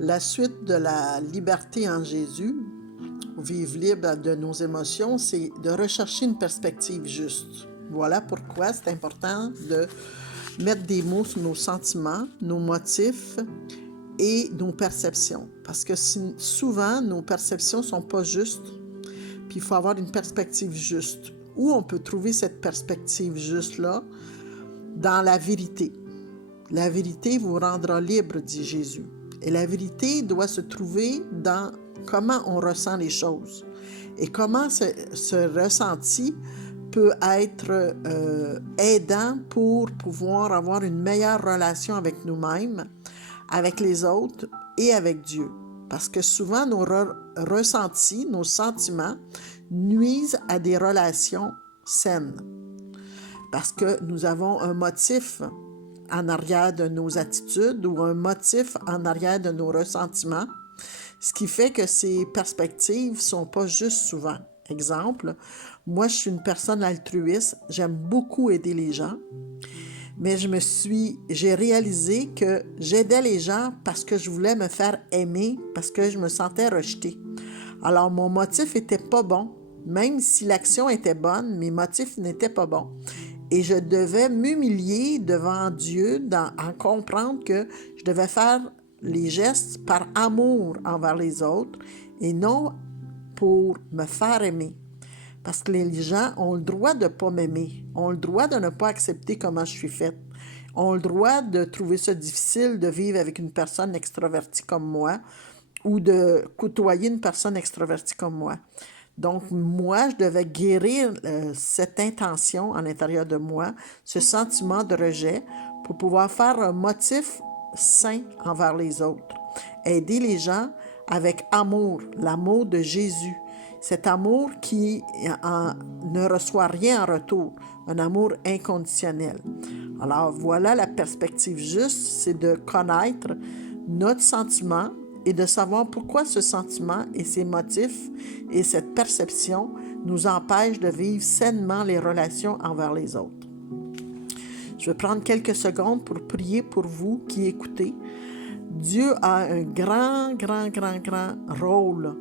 La suite de la liberté en Jésus, vivre libre de nos émotions, c'est de rechercher une perspective juste. Voilà pourquoi c'est important de mettre des mots sur nos sentiments, nos motifs et nos perceptions. Parce que souvent, nos perceptions ne sont pas justes, puis il faut avoir une perspective juste. Où on peut trouver cette perspective juste-là? Dans la vérité. La vérité vous rendra libre, dit Jésus. Et la vérité doit se trouver dans comment on ressent les choses. Et comment ce ressenti peut être aidant pour pouvoir avoir une meilleure relation avec nous-mêmes, avec les autres et avec Dieu. Parce que souvent, nos ressentis, nos sentiments nuisent à des relations saines. Parce que nous avons un motif en arrière de nos attitudes ou un motif en arrière de nos ressentiments, ce qui fait que ces perspectives ne sont pas justes souvent. Exemple, moi je suis une personne altruiste, j'aime beaucoup aider les gens, mais j'ai réalisé que j'aidais les gens parce que je voulais me faire aimer, parce que je me sentais rejetée. Alors mon motif n'était pas bon, même si l'action était bonne, mes motifs n'étaient pas bons. Et je devais m'humilier devant Dieu en comprendre que je devais faire les gestes par amour envers les autres et non pour me faire aimer. Parce que les gens ont le droit de ne pas m'aimer, ont le droit de ne pas accepter comment je suis faite, ont le droit de trouver ça difficile de vivre avec une personne extravertie comme moi ou de côtoyer une personne extravertie comme moi. Donc, moi, je devais guérir cette intention à l'intérieur de moi, ce sentiment de rejet, pour pouvoir faire un motif sain envers les autres. Aider les gens avec amour, l'amour de Jésus. Cet amour qui ne reçoit rien en retour, un amour inconditionnel. Alors, voilà la perspective juste, c'est de connaître notre sentiment, et de savoir pourquoi ce sentiment et ses motifs et cette perception nous empêchent de vivre sainement les relations envers les autres. Je vais prendre quelques secondes pour prier pour vous qui écoutez. Dieu a un grand rôle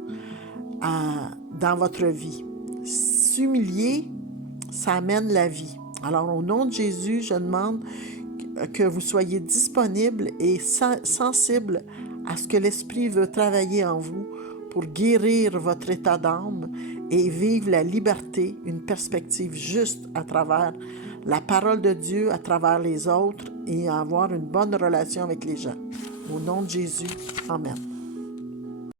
dans votre vie. S'humilier, ça amène la vie. Alors, au nom de Jésus, je demande que vous soyez disponible et sensible à ce que l'Esprit veut travailler en vous pour guérir votre état d'âme et vivre la liberté, une perspective juste à travers la parole de Dieu, à travers les autres et avoir une bonne relation avec les gens. Au nom de Jésus, Amen.